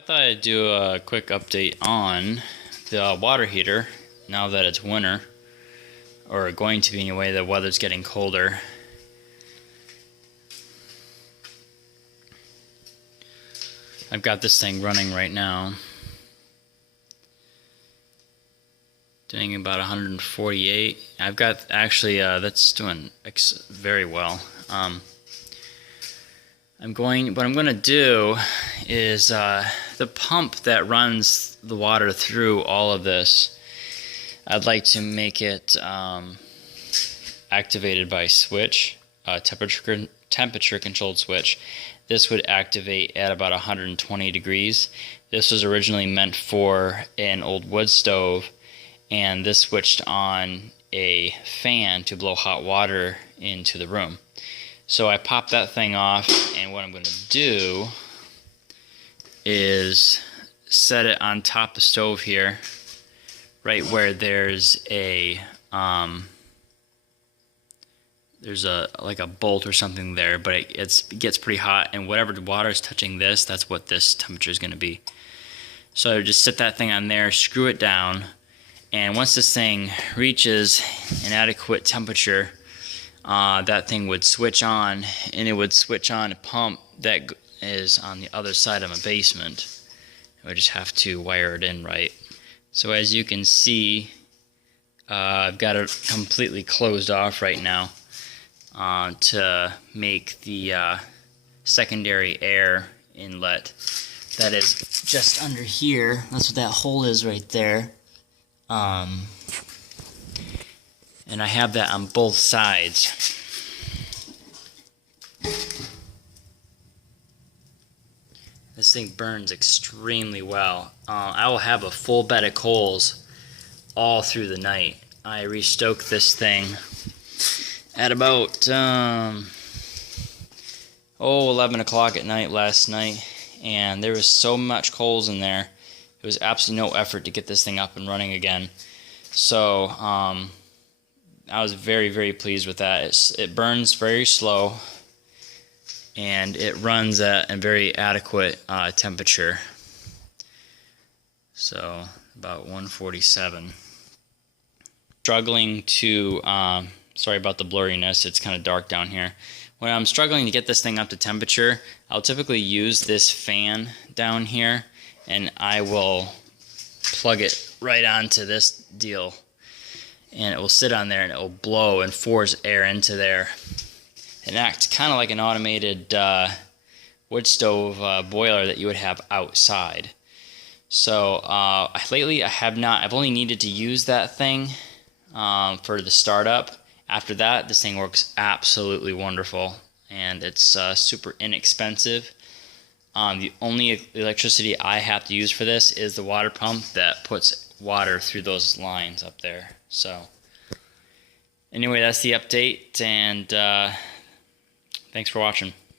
I thought I'd do a quick update on the water heater now that it's winter, or going to be anyway. The weather's getting colder. I've got this thing running right now, doing about 148. I've got actually that's doing very well. What I'm going to do is the pump that runs the water through all of this, I'd like to make it activated by switch, temperature controlled switch. This would activate at about 120 degrees. This was originally meant for an old wood stove, and this switched on a fan to blow hot water into the room. So I pop that thing off, and what I'm going to do is set it on top of the stove here, right where there's a like a bolt or something there, but it gets pretty hot, and whatever water is touching this, that's what this temperature is going to be. So I just set that thing on there, screw it down, and once this thing reaches an adequate temperature, that thing would switch on, and it would switch on a pump that is on the other side of my basement. I would just have to wire it in right. So as you can see, I've got it completely closed off right now to make the secondary air inlet that is just under here. That's what that hole is right there. And I have that on both sides. This thing burns extremely well. I will have a full bed of coals all through the night. I restoked this thing at about 11 o'clock at night last night, and there was so much coals in there. It was absolutely no effort to get this thing up and running again. So I was very, very pleased with that. It burns very slow, and it runs at a very adequate temperature. So about 147. Struggling to, sorry about the blurriness, it's kind of dark down here. When I'm struggling to get this thing up to temperature, I'll typically use this fan down here, and I will plug it right onto this deal, and it will sit on there, and it will blow and force air into there. It acts kind of like an automated wood stove boiler that you would have outside. So lately I've only needed to use that thing for the startup. After that, this thing works absolutely wonderful, and it's super inexpensive. The only electricity I have to use for this is the water pump that puts water through those lines up there. So anyway, that's the update, and thanks for watching.